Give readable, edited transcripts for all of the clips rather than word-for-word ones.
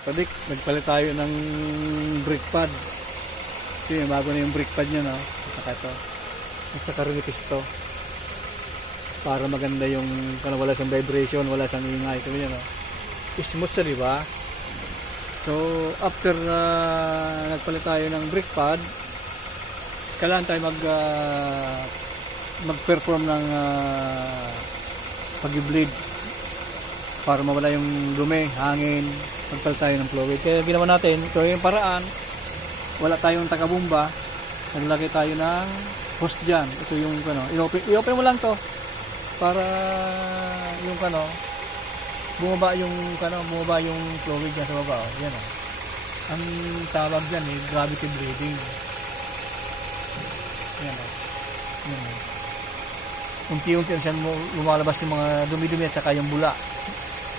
Sadik, nagpalit tayo ng brake pad. Kasi bago na yung brake pad niya, no? Saka ito. At saka rin ito. Para maganda yung, wala siyang vibration, wala siyang ingay. Ito yun, no? Smooth siya, diba? So, after nagpalit tayo ng brake pad, kailangan tayo mag-perform ng pag-bleed para mawala yung dumi, hangin, magpalit tayo ng fluid. Kaya ginawa natin, ito yung paraan, wala tayong takabumba, naglagay tayo ng hose dyan. Ito yung i-open mo lang to para yung bumaba yung fluid dyan sa baba. Yan, ang tawag dyan gravity bleeding. Yan, yan. Unti-unti siya lumalabas yung mga dumi-dumi at saka yung bula,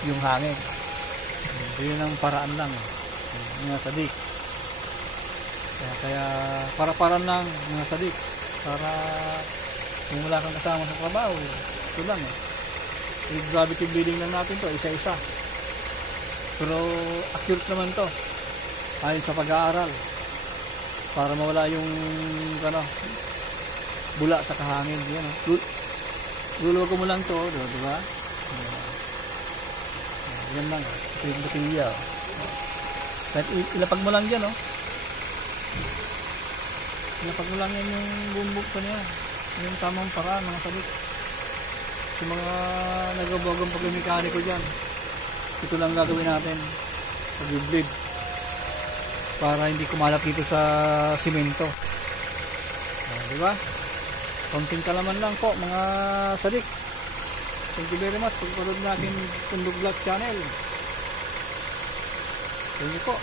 yung hangin. Yun ang paraan lang mga sadik. Kaya para-paraan lang mga sadik, para kung wala kang kasama sa trabaho, ito lang yung gravity bleeding lang natin to, isa-isa. Pero accurate naman to ayon sa pag-aaral, para mawala yung bula sa kahangin. Yan, luluwagan mo lang to, diba? Yan lang, yung baterya. Kahit ilapag mo lang dyan, ilapag mo lang yan yung bumbok pa niya. Yung tamang paraan, mga sadik. Sa mga nagabagang pag-mekaniko dyan, ito lang gagawin natin, pag-bleed, para hindi kumalap dito sa simento. Diba? Konting kalaman lang po mga sadik. Thank you very much pagpanood natin Tundog Vlog channel. Thank you po.